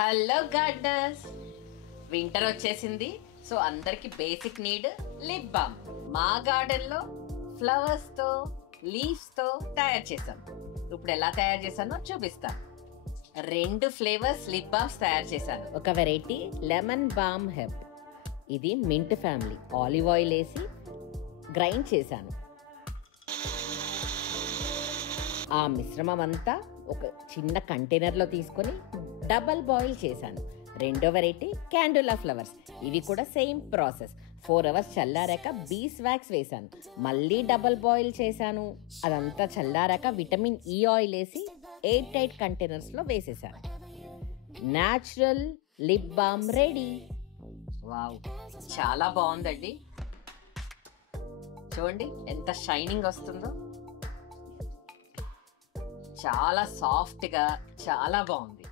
Hello gardeners, winter వచ్చేసింది. So అందరికి basic need lip balm. మా గార్డెన్ లో ఫ్లవర్స్ తో లీవ్స్ తో తయారు చేసాం. ఇప్పుడు ఎలా తయారు చేశానో చూపిస్తాను. 2 ఫ్లేవర్స్ లిప్ బామ్స్ తయారు చేశాను. ఒక వెరైటీ లెమన్ బామ్ హెర్బ్, ఇది మింట్ ఫ్యామిలీ. ఆలివ్ ఆయిల్ వేసి గ్రైండ్ చేశాను. ఆ మిశ్రమం అంతా ఒక చిన్న కంటైనర్లో తీసుకొని డబల్ బాయిల్ చేశాను. రెండో వెరైటీ క్యాండులా ఫ్లవర్స్, ఇవి కూడా సేమ్ ప్రాసెస్. 4 hours చల్లారాక బీస్ వ్యాక్స్ వేశాను, మళ్ళీ డబల్ బాయిల్ చేశాను. అదంతా చల్లారాక విటమిన్ ఈ ఆయిల్ వేసి ఎయిర్ టైట్ కంటైనర్స్లో వేసేసాను. Natural lip balm ready. Wow, చాలా బాగుందండి. చూడండి ఎంత షైనింగ్ వస్తుందో. చాలా సాఫ్ట్గా చాలా బాగుంది.